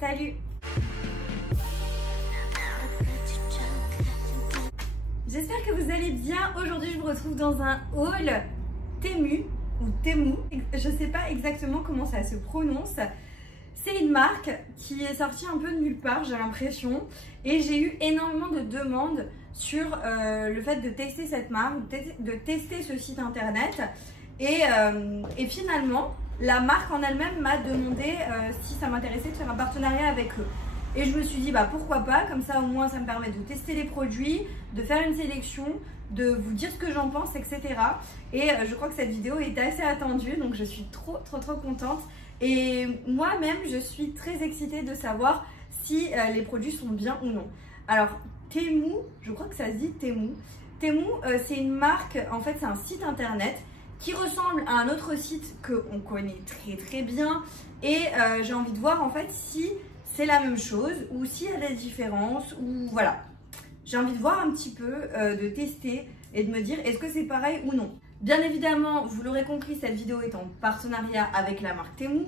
Salut! J'espère que vous allez bien. Aujourd'hui, je vous retrouve dans un haul Temu ou Temu. Je sais pas exactement comment ça se prononce. C'est une marque qui est sortie un peu de nulle part, j'ai l'impression. Et j'ai eu énormément de demandes sur le fait de tester cette marque, de tester ce site internet. Et finalement, la marque en elle-même m'a demandé si ça m'intéressait de faire un partenariat avec eux. Et je me suis dit, bah pourquoi pas, comme ça au moins ça me permet de tester les produits, de faire une sélection, de vous dire ce que j'en pense, etc. Et je crois que cette vidéo est assez attendue, donc je suis trop contente. Et moi-même, je suis très excitée de savoir si les produits sont bien ou non. Alors, Temu, je crois que ça se dit Temu. Temu, c'est une marque, en fait c'est un site internet qui ressemble à un autre site qu'on connaît très bien. Et j'ai envie de voir en fait si c'est la même chose ou s'il y a des différences ou voilà. J'ai envie de voir un petit peu, de tester et de me dire est-ce que c'est pareil ou non. Bien évidemment, vous l'aurez compris, cette vidéo est en partenariat avec la marque Temu.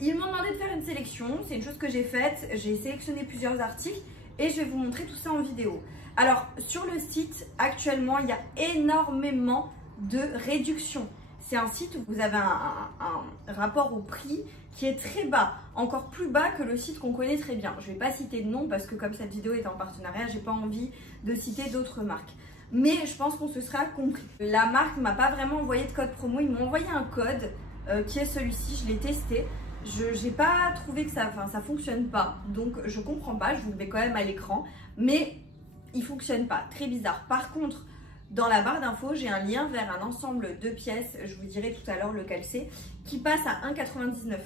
Ils m'ont demandé de faire une sélection, c'est une chose que j'ai faite. J'ai sélectionné plusieurs articles et je vais vous montrer tout ça en vidéo. Alors, sur le site, actuellement, il y a énormément de réductions. C'est un site où vous avez un rapport au prix qui est très bas, encore plus bas que le site qu'on connaît très bien. Je ne vais pas citer de nom parce que comme cette vidéo est en partenariat, j'ai pas envie de citer d'autres marques. Mais je pense qu'on se sera compris. La marque ne m'a pas vraiment envoyé de code promo, ils m'ont envoyé un code qui est celui-ci, je l'ai testé. Je n'ai pas trouvé que ça fonctionne pas, donc je comprends pas, je vous le mets quand même à l'écran, mais il fonctionne pas, très bizarre. Par contre, dans la barre d'infos, j'ai un lien vers un ensemble de pièces, je vous dirai tout à l'heure lequel c'est, qui passe à 1,99 €.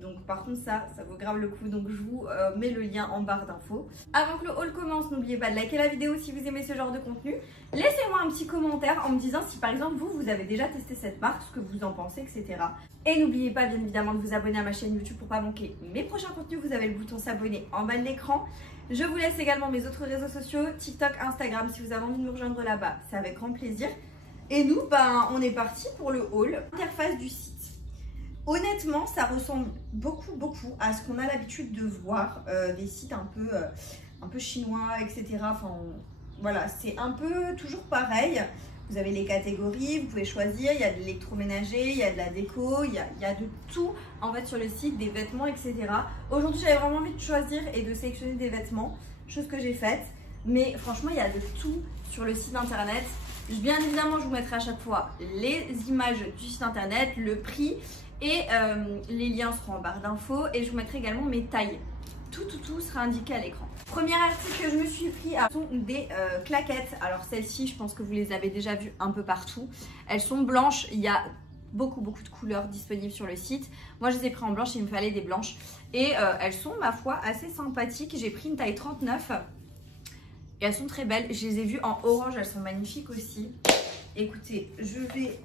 Donc par contre ça vaut grave le coup, donc je vous mets le lien en barre d'infos. Avant que le haul commence, n'oubliez pas de liker la vidéo si vous aimez ce genre de contenu. Laissez-moi un petit commentaire en me disant si par exemple vous avez déjà testé cette marque, ce que vous en pensez, etc. Et n'oubliez pas bien évidemment de vous abonner à ma chaîne YouTube pour pas manquer mes prochains contenus. Vous avez le bouton s'abonner en bas de l'écran. Je vous laisse également mes autres réseaux sociaux, TikTok, Instagram, si vous avez envie de nous rejoindre là-bas, c'est avec grand plaisir. Et nous, on est parti pour le haul. Interface du site. Honnêtement, ça ressemble beaucoup à ce qu'on a l'habitude de voir, des sites un peu chinois, etc. Enfin, voilà, c'est un peu toujours pareil. Vous avez les catégories, vous pouvez choisir, il y a de l'électroménager, il y a de la déco, il y a de tout en fait sur le site, des vêtements, etc. Aujourd'hui, j'avais vraiment envie de choisir et de sélectionner des vêtements, chose que j'ai faite. Mais franchement, il y a de tout sur le site internet. Bien évidemment, je vous mettrai à chaque fois les images du site internet, le prix. Et les liens seront en barre d'infos et je vous mettrai également mes tailles. Tout sera indiqué à l'écran. Premier article que je me suis pris sont des claquettes. Alors celles-ci, je pense que vous les avez déjà vues un peu partout. Elles sont blanches, il y a beaucoup de couleurs disponibles sur le site. Moi je les ai pris en blanche, il me fallait des blanches. Et elles sont ma foi assez sympathiques. J'ai pris une taille 39 et elles sont très belles. Je les ai vues en orange, elles sont magnifiques aussi. Écoutez, je vais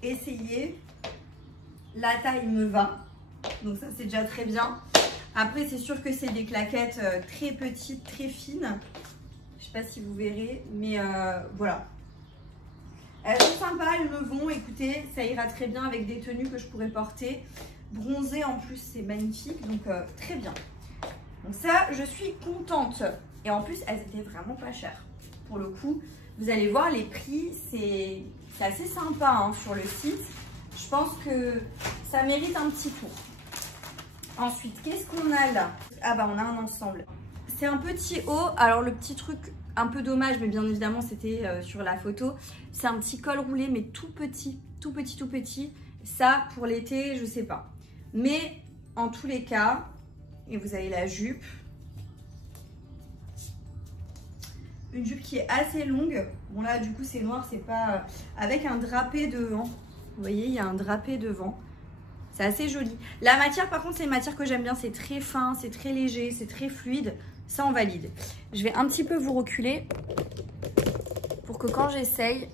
essayer. La taille me va, donc ça c'est déjà très bien. Après c'est sûr que c'est des claquettes très petites, très fines. Je sais pas si vous verrez, mais voilà. Elles sont sympas, elles me vont, écoutez, ça ira très bien avec des tenues que je pourrais porter. Bronzées en plus, c'est magnifique, donc très bien. Donc ça, je suis contente. Et en plus, elles étaient vraiment pas chères. Pour le coup, vous allez voir les prix, c'est assez sympa hein, sur le site. Je pense que ça mérite un petit tour. Ensuite, qu'est-ce qu'on a là? Ah bah on a un ensemble. C'est un petit haut. Alors le petit truc un peu dommage, mais bien évidemment c'était sur la photo. C'est un petit col roulé mais tout petit. Ça pour l'été, je sais pas. Mais en tous les cas, et vous avez la jupe. Une jupe qui est assez longue. Bon là du coup c'est noir, c'est pas... avec un drapé devant. Vous voyez, il y a un drapé devant. C'est assez joli. La matière, par contre, c'est une matière que j'aime bien. C'est très fin, c'est très léger, c'est très fluide. Ça, on valide. Je vais un petit peu vous reculer pour que quand j'essaye,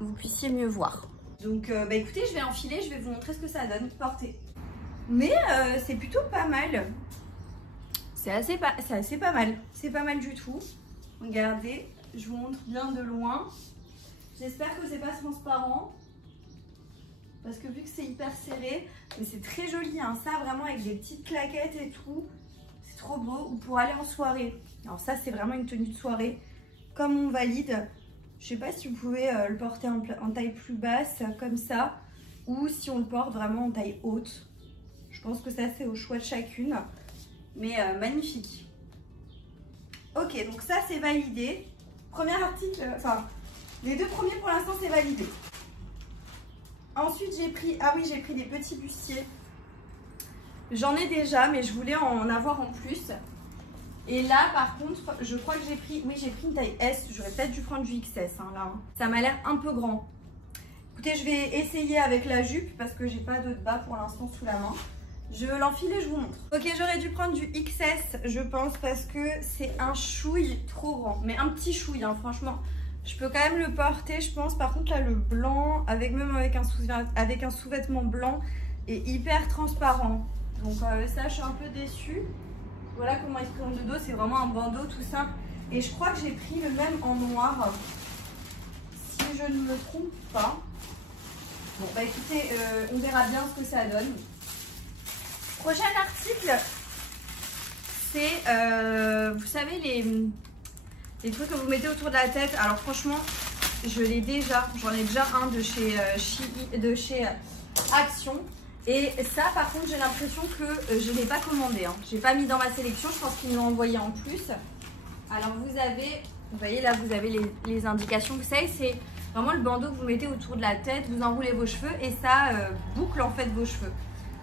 vous puissiez mieux voir. Donc, écoutez, je vais enfiler. Je vais vous montrer ce que ça donne. Portez. Mais c'est plutôt pas mal. C'est assez pas mal. C'est pas mal du tout. Regardez, je vous montre bien de loin. J'espère que c'est pas transparent. Parce que vu que c'est hyper serré, mais c'est très joli, hein, ça vraiment avec des petites claquettes et tout, trop beau, ou pour aller en soirée. Alors ça, c'est vraiment une tenue de soirée, comme on valide. Je sais pas si vous pouvez le porter en taille plus basse, comme ça, ou si on le porte vraiment en taille haute. Je pense que ça, c'est au choix de chacune, mais magnifique. Ok, donc ça, c'est validé. Premier article, enfin, les deux premiers pour l'instant, c'est validé. Ensuite, j'ai pris des petits bustiers. J'en ai déjà, mais je voulais en avoir en plus. Et là, par contre, je crois que j'ai pris une taille S. J'aurais peut-être dû prendre du XS, hein, là. Ça m'a l'air un peu grand. Écoutez, je vais essayer avec la jupe parce que j'ai pas de bas pour l'instant sous la main. Je l'enfile et je vous montre. Ok, j'aurais dû prendre du XS, je pense, parce que c'est un chouille trop grand. Mais un petit chouille, hein, franchement. Je peux quand même le porter, je pense. Par contre, là, le blanc, même avec un sous-vêtement blanc, est hyper transparent. Donc ça, je suis un peu déçue. Voilà comment il se présente de dos. C'est vraiment un bandeau tout simple. Et je crois que j'ai pris le même en noir, si je ne me trompe pas. Bon, bah écoutez, on verra bien ce que ça donne. Prochain article, c'est, vous savez, les trucs que vous mettez autour de la tête. Alors franchement, j'en ai déjà un de chez Action. Et ça, par contre, j'ai l'impression que je ne l'ai pas commandé. Hein. Je n'ai pas mis dans ma sélection, je pense qu'ils me l'ont envoyé en plus. Alors vous voyez là, vous avez les indications. Vous savez, c'est vraiment le bandeau que vous mettez autour de la tête, vous enroulez vos cheveux et ça boucle en fait vos cheveux.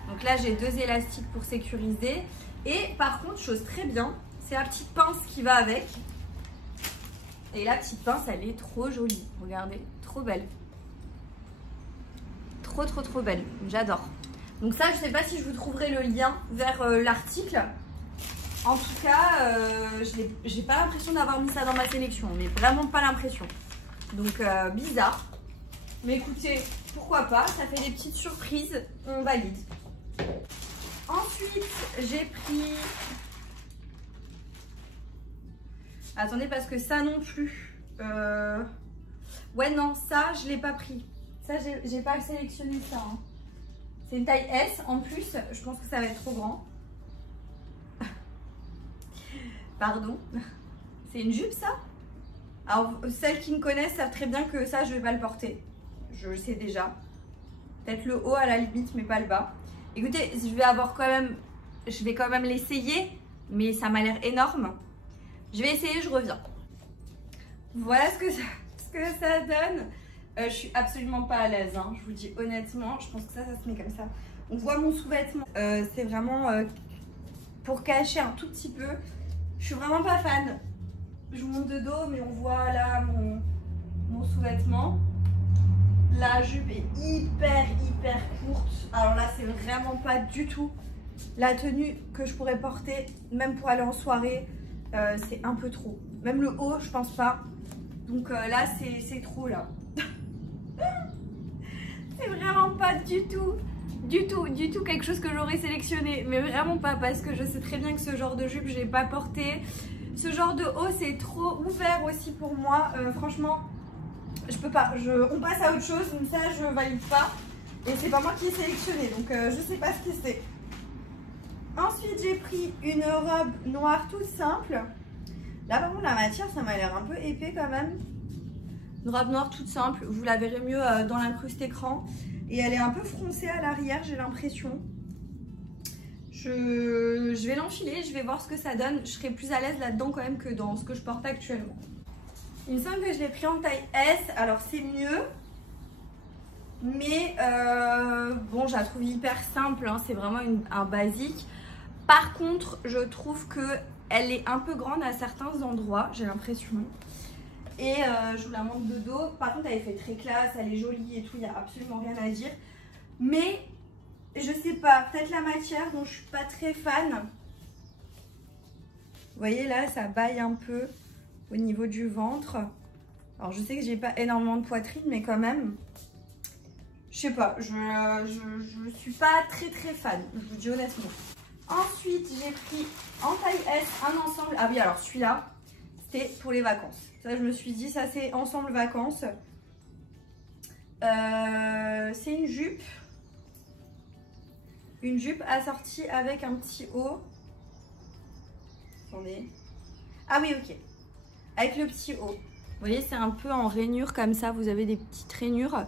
Donc là, j'ai 2 élastiques pour sécuriser. Et par contre, chose très bien, c'est la petite pince qui va avec. Et la petite pince, elle est trop jolie. Regardez, trop belle. Trop belle. J'adore. Donc ça, je ne sais pas si je vous trouverai le lien vers l'article. En tout cas, j'ai pas l'impression d'avoir mis ça dans ma sélection. Mais vraiment pas l'impression. Donc bizarre. Mais écoutez, pourquoi pas. Ça fait des petites surprises. On valide. Ensuite, j'ai pris... Attendez, parce que ça non plus. Ouais, non, ça, je ne l'ai pas pris. Ça, j'ai pas sélectionné ça. Hein. C'est une taille S. En plus, je pense que ça va être trop grand. Pardon. C'est une jupe, ça? Alors, celles qui me connaissent savent très bien que ça, je vais pas le porter. Je le sais déjà. Peut-être le haut à la limite, mais pas le bas. Écoutez, je vais quand même l'essayer, mais ça m'a l'air énorme. Je vais essayer, je reviens. Voilà ce que ça donne. Je suis absolument pas à l'aise, hein, je vous dis honnêtement. Je pense que ça se met comme ça. On voit mon sous-vêtement. C'est vraiment pour cacher un tout petit peu. Je suis vraiment pas fan. Je vous montre de dos, mais on voit là mon sous-vêtement. La jupe est hyper courte. Alors là, c'est vraiment pas du tout la tenue que je pourrais porter, même pour aller en soirée. C'est un peu trop. Même le haut, je pense pas. Donc là, c'est trop là. C'est vraiment pas du tout quelque chose que j'aurais sélectionné. Mais vraiment pas, parce que je sais très bien que ce genre de jupe, j'ai pas porté. Ce genre de haut, c'est trop ouvert aussi pour moi. Franchement, je peux pas. On passe à autre chose. Donc ça, je valide pas. Et c'est pas moi qui ai sélectionné. Donc je sais pas ce que c'est. Ensuite, j'ai pris une robe noire toute simple. Là, par contre, la matière, ça m'a l'air un peu épais quand même. Une robe noire toute simple. Vous la verrez mieux dans l'incruste écran. Et elle est un peu froncée à l'arrière, j'ai l'impression. Je vais l'enfiler, je vais voir ce que ça donne. Je serai plus à l'aise là-dedans quand même que dans ce que je porte actuellement. Il me semble que je l'ai pris en taille S. Alors, c'est mieux. Mais bon, je la trouve hyper simple. Hein. C'est vraiment un basique. Par contre, je trouve qu'elle est un peu grande à certains endroits, j'ai l'impression. Et je vous la montre de dos. Par contre, elle est faite très classe, elle est jolie et tout, il n'y a absolument rien à dire. Mais, je sais pas, peut-être la matière dont je suis pas très fan. Vous voyez là, ça baille un peu au niveau du ventre. Alors, je sais que j'ai pas énormément de poitrine, mais quand même, je sais pas, je suis pas très fan, je vous dis honnêtement. Ensuite, j'ai pris en taille S un ensemble. Ah oui, alors celui-là, c'était pour les vacances. Ça, je me suis dit, ça c'est ensemble vacances. C'est une jupe. Une jupe assortie avec un petit haut. Attendez. Ah oui, ok. Avec le petit haut. Vous voyez, c'est un peu en rainure comme ça. Vous avez des petites rainures.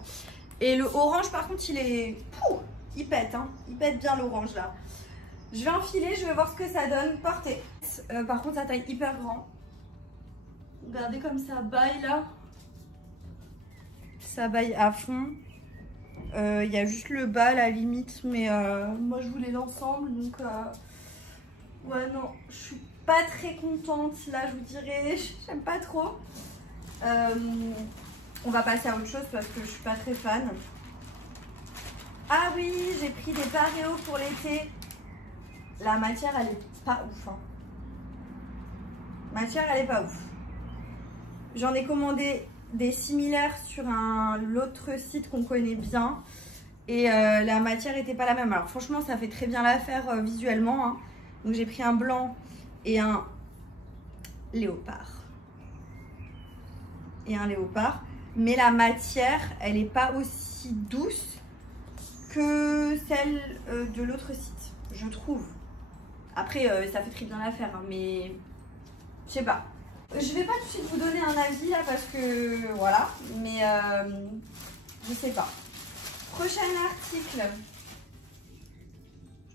Et le orange, par contre, il est... Pouh, il pète, hein. Il pète bien l'orange, là. Je vais enfiler, je vais voir ce que ça donne. Portez. Par contre, ça taille hyper grand. Regardez comme ça baille, là. Ça baille à fond. Il y a juste le bas, à la limite. Mais moi, je voulais l'ensemble. Donc, ouais, non. Je suis pas très contente. Là, je vous dirais, j'aime pas trop. On va passer à autre chose parce que je suis pas très fan. Ah oui, j'ai pris des paréos pour l'été. La matière, elle est pas ouf. Hein. Matière, elle est pas ouf. J'en ai commandé des similaires sur l'autre site qu'on connaît bien. Et la matière était pas la même. Alors franchement, ça fait très bien l'affaire visuellement. Hein. Donc j'ai pris un blanc et un léopard. Mais la matière, elle n'est pas aussi douce que celle de l'autre site, je trouve. Après, ça fait très bien l'affaire, hein, mais je sais pas. Je vais pas tout de suite vous donner un avis là parce que voilà, mais je sais pas. Prochain article.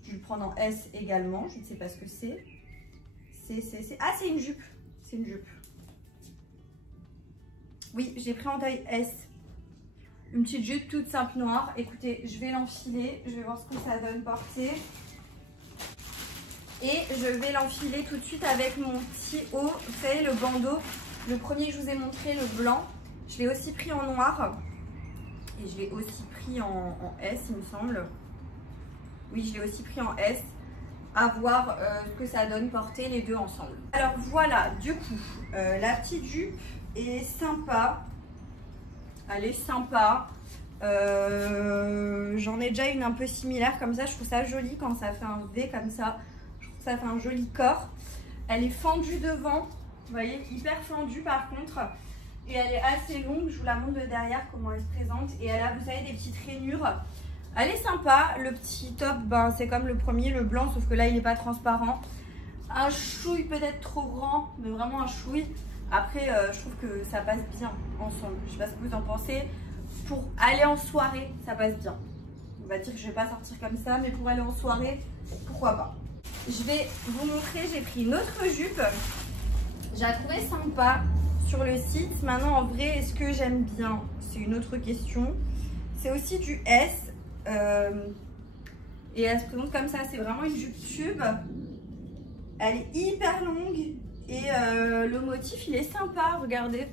Je vais le prendre en S également, je ne sais pas ce que c'est. Ah, c'est une jupe. C'est une jupe. Oui, j'ai pris en taille S. Une petite jupe toute simple noire. Écoutez, je vais l'enfiler. Je vais voir ce que ça donne portée. Et je vais l'enfiler tout de suite avec mon petit haut. Vous savez, le bandeau. Le premier que je vous ai montré, le blanc. Je l'ai aussi pris en noir. Et je l'ai aussi pris en S, il me semble. Oui, je l'ai aussi pris en S. À voir ce que ça donne porter les deux ensemble. Alors voilà, du coup, la petite jupe est sympa. Elle est sympa. J'en ai déjà une un peu similaire comme ça. Je trouve ça joli quand ça fait un V comme ça. Je trouve que ça fait un joli corps. Elle est fendue devant. Vous voyez, hyper fendue par contre. Et elle est assez longue. Je vous la montre de derrière comment elle se présente. Et elle a, vous savez, des petites rainures. Elle est sympa. Le petit top, ben, c'est comme le premier, le blanc, sauf que là, il n'est pas transparent. Un chouille peut-être trop grand, mais vraiment un chouille. Après, je trouve que ça passe bien ensemble. Je sais pas ce que vous en pensez. Pour aller en soirée, ça passe bien. On va dire que je vais pas sortir comme ça, mais pour aller en soirée, pourquoi pas. Je vais vous montrer, j'ai pris une autre jupe. J'ai trouvé sympa sur le site. Maintenant, en vrai, est-ce que j'aime bien? C'est une autre question. C'est aussi du S. Et elle se présente comme ça. C'est vraiment une jupe tube. Elle est hyper longue. Et le motif, il est sympa, regardez.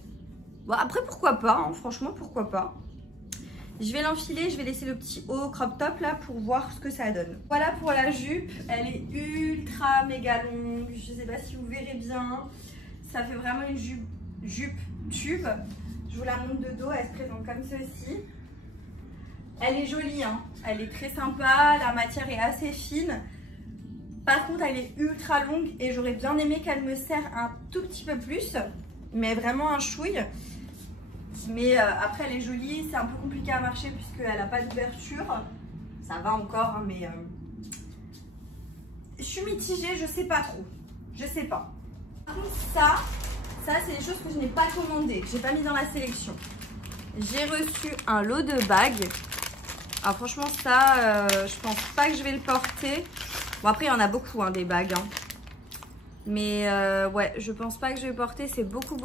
Bon, après, pourquoi pas, hein, franchement, pourquoi pas. Je vais l'enfiler, je vais laisser le petit haut crop top là pour voir ce que ça donne. Voilà pour la jupe, elle est ultra méga longue. Je sais pas si vous verrez bien. Ça fait vraiment une jupe tube. Je vous la montre de dos, elle se présente comme ceci. Elle est jolie, hein. Elle est très sympa, la matière est assez fine. Par contre, elle est ultra longue et j'aurais bien aimé qu'elle me serre un tout petit peu plus. Mais vraiment un chouille. Mais après, elle est jolie. C'est un peu compliqué à marcher puisqu'elle n'a pas d'ouverture. Ça va encore, hein, mais... Je suis mitigée, je sais pas trop. Je sais pas. Par contre, ça c'est des choses que je n'ai pas commandées. J'ai pas mis dans la sélection. J'ai reçu un lot de bagues. Alors franchement, ça, je pense pas que je vais le porter. Bon, après, il y en a beaucoup, hein, des bagues. Hein. Mais ouais, je pense pas que je vais porter. C'est beaucoup.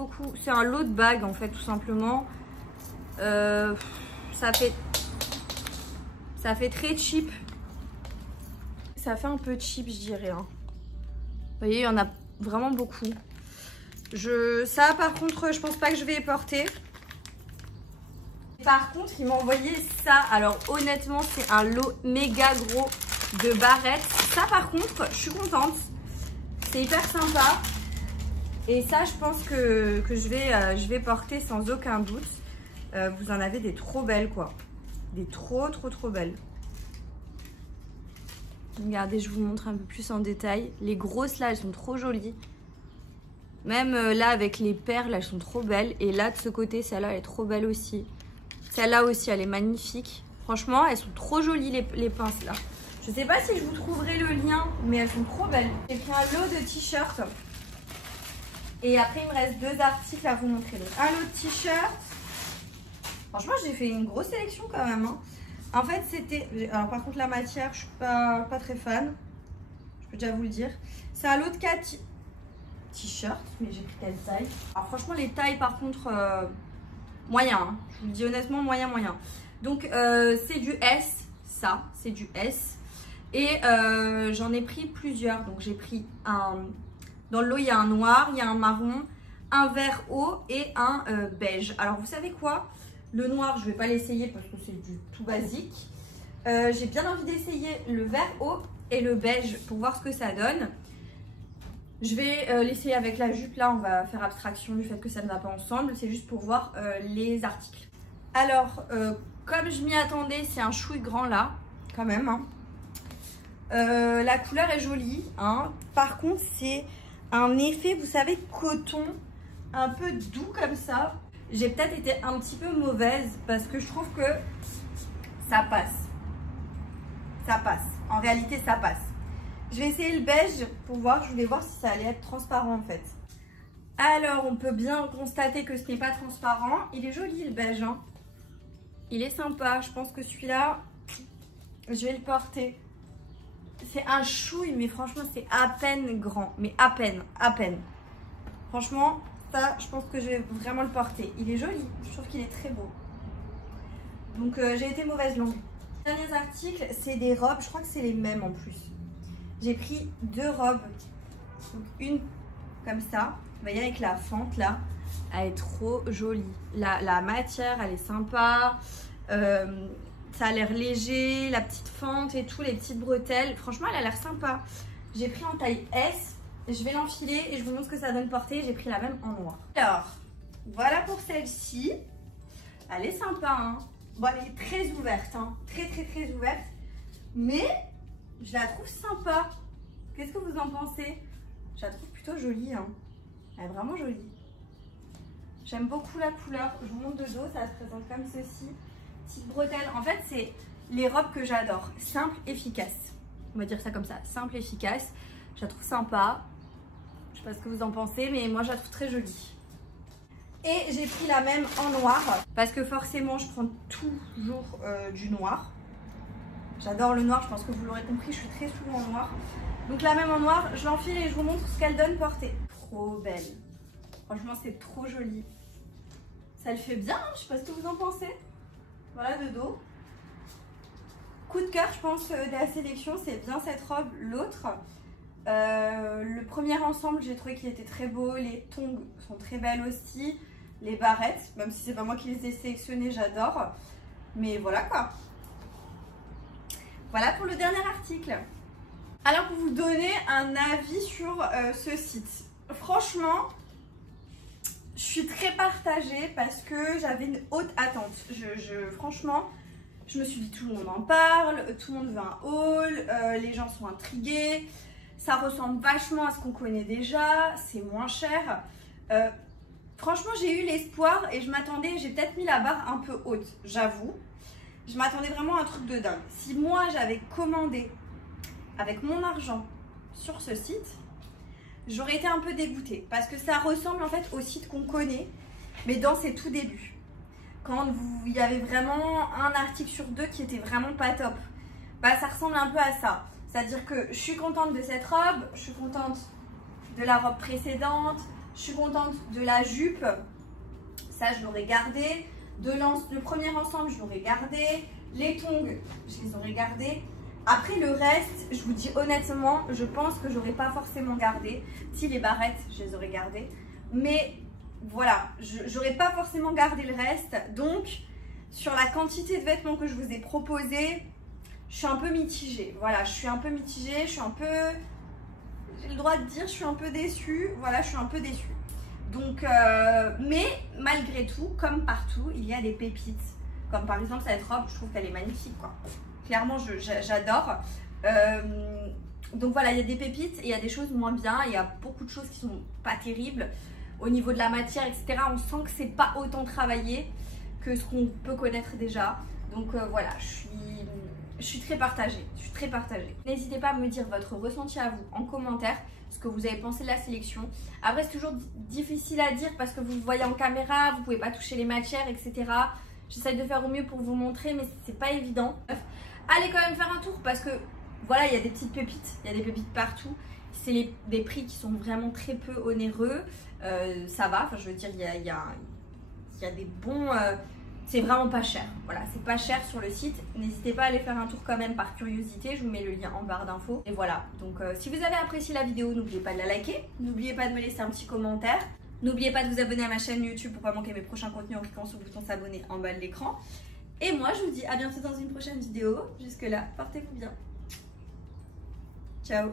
C'est un lot de bagues, en fait, tout simplement. Ça fait très cheap. Ça fait un peu cheap, je dirais. Hein. Vous voyez, il y en a vraiment beaucoup. Ça, par contre, je pense pas que je vais les porter. Par contre, ils m'ont envoyé ça. Alors, honnêtement, c'est un lot méga gros de barrettes. Ça, par contre, je suis contente. C'est hyper sympa. Et ça, je pense que je vais porter sans aucun doute. Vous en avez des trop belles, quoi. Des trop belles. Regardez, je vous montre un peu plus en détail. Les grosses, là, elles sont trop jolies. Même là, avec les perles, elles sont trop belles. Et là, de ce côté, celle-là, elle est trop belle aussi. Celle-là aussi, elle est magnifique. Franchement, elles sont trop jolies, les pinces, là. Je sais pas si je vous trouverai le lien, mais elles sont trop belles. J'ai pris un lot de t-shirts. Et après, il me reste 2 articles à vous montrer. Donc, un autre t-shirt. Franchement, j'ai fait une grosse sélection quand même. Hein. En fait, c'était... Alors, par contre, la matière, je suis pas très fan. Je peux déjà vous le dire. C'est un lot de 4 t-shirts. Mais j'ai pris quelle taille? Alors, franchement, les tailles, par contre, moyen. Hein. Je vous le dis honnêtement, moyen. Donc, c'est du S. Ça, c'est du S. Et j'en ai pris plusieurs. Donc, j'ai pris un... Dans le lot, il y a un noir, il y a un marron, un vert haut et un beige. Alors, vous savez quoi? Le noir, je ne vais pas l'essayer parce que c'est du tout basique. J'ai bien envie d'essayer le vert haut et le beige pour voir ce que ça donne. Je vais l'essayer avec la jupe. Là, on va faire abstraction du fait que ça ne va pas ensemble. C'est juste pour voir les articles. Alors, comme je m'y attendais, c'est un chouille grand là, quand même. Hein. La couleur est jolie. Hein. Par contre, c'est... un effet, vous savez, coton, un peu doux comme ça. J'ai peut-être été un petit peu mauvaise parce que je trouve que ça passe. Ça passe. En réalité, ça passe. Je vais essayer le beige pour voir. Je voulais voir si ça allait être transparent en fait. Alors, on peut bien constater que ce n'est pas transparent. Il est joli le beige. Hein. Il est sympa. Je pense que celui-là, je vais le porter. C'est un chouille, mais franchement, c'est à peine grand. Mais à peine. Franchement, ça, je pense que je vais vraiment le porter. Il est joli. Je trouve qu'il est très beau. Donc, j'ai été mauvaise langue. Les derniers articles, c'est des robes. Je crois que c'est les mêmes en plus. J'ai pris 2 robes. Donc, une comme ça. Vous voyez, avec la fente, là. Elle est trop jolie. La matière, elle est sympa. Ça a l'air léger, la petite fente et tout, les petites bretelles. Franchement, elle a l'air sympa. J'ai pris en taille S. Je vais l'enfiler et je vous montre ce que ça donne portée. J'ai pris la même en noir. Alors, voilà pour celle-ci. Elle est sympa. Hein. Bon, elle est très ouverte. Hein. Très ouverte. Mais je la trouve sympa. Qu'est-ce que vous en pensez? Je la trouve plutôt jolie. Hein. Elle est vraiment jolie. J'aime beaucoup la couleur. Je vous montre de dos. Ça se présente comme ceci. Petite bretelle. En fait, c'est les robes que j'adore. Simple, efficace. On va dire ça comme ça. Simple, efficace. Je la trouve sympa. Je sais pas ce que vous en pensez, mais moi, je la trouve très jolie. Et j'ai pris la même en noir. Parce que forcément, je prends toujours du noir. J'adore le noir. Je pense que vous l'aurez compris. Je suis très souvent en noir. Donc la même en noir. Je l'enfile et je vous montre ce qu'elle donne portée. Trop belle. Franchement, c'est trop joli. Ça le fait bien. Hein, je sais pas ce que vous en pensez. Voilà de dos. Coup de cœur, je pense, de la sélection, c'est bien cette robe. L'autre, le premier ensemble, j'ai trouvé qu'il était très beau. Les tongs sont très belles aussi. Les barrettes, même si c'est pas moi qui les ai sélectionnées, j'adore. Mais voilà quoi. Voilà pour le dernier article. Alors pour vous donner un avis sur ce site. Franchement, je suis très partagée parce que j'avais une haute attente. Franchement, je me suis dit tout le monde en parle, tout le monde veut un haul, les gens sont intrigués. Ça ressemble vachement à ce qu'on connaît déjà, c'est moins cher. Franchement, j'ai eu l'espoir et je m'attendais, j'ai peut-être mis la barre un peu haute, j'avoue. Je m'attendais vraiment à un truc de dingue. Si moi, j'avais commandé avec mon argent sur ce site, j'aurais été un peu dégoûtée parce que ça ressemble en fait au site qu'on connaît, mais dans ses tout débuts. Quand il y avait vraiment un article sur 2 qui était vraiment pas top. Bah, ça ressemble un peu à ça. C'est-à-dire que je suis contente de cette robe, je suis contente de la robe précédente, je suis contente de la jupe. Ça, je l'aurais gardé. Le premier ensemble, je l'aurais gardé. Les tongs, je les aurais gardés. Après le reste, je vous dis honnêtement, je pense que j'aurais pas forcément gardé. Si les barrettes, je les aurais gardées. Mais voilà, j'aurais pas forcément gardé le reste. Donc, sur la quantité de vêtements que je vous ai proposé, je suis un peu mitigée. Voilà, je suis un peu mitigée, je suis un peu... J'ai le droit de dire, je suis un peu déçue. Voilà, je suis un peu déçue. Donc, mais malgré tout, comme partout, il y a des pépites. Comme par exemple cette robe, je trouve qu'elle est magnifique, quoi. Clairement, j'adore. Donc voilà, il y a des pépites et il y a des choses moins bien. Il y a beaucoup de choses qui sont pas terribles. Au niveau de la matière, etc., on sent que c'est pas autant travaillé que ce qu'on peut connaître déjà. Donc voilà, je suis très partagée. Je suis très partagée. N'hésitez pas à me dire votre ressenti à vous en commentaire. ce que vous avez pensé de la sélection. Après, c'est toujours difficile à dire parce que vous le voyez en caméra, vous pouvez pas toucher les matières, etc. J'essaie de faire au mieux pour vous montrer, mais c'est pas évident. Allez quand même faire un tour parce que voilà, il y a des petites pépites, il y a des pépites partout. C'est des prix qui sont vraiment très peu onéreux. Ça va, enfin je veux dire, il y a des bons... c'est vraiment pas cher. Voilà, c'est pas cher sur le site. N'hésitez pas à aller faire un tour quand même par curiosité. Je vous mets le lien en barre d'infos. Et voilà, donc si vous avez apprécié la vidéo, n'oubliez pas de la liker. N'oubliez pas de me laisser un petit commentaire. N'oubliez pas de vous abonner à ma chaîne YouTube pour pas manquer mes prochains contenus en cliquant sur le bouton s'abonner en bas de l'écran. Et moi, je vous dis à bientôt dans une prochaine vidéo. Jusque là, portez-vous bien. Ciao.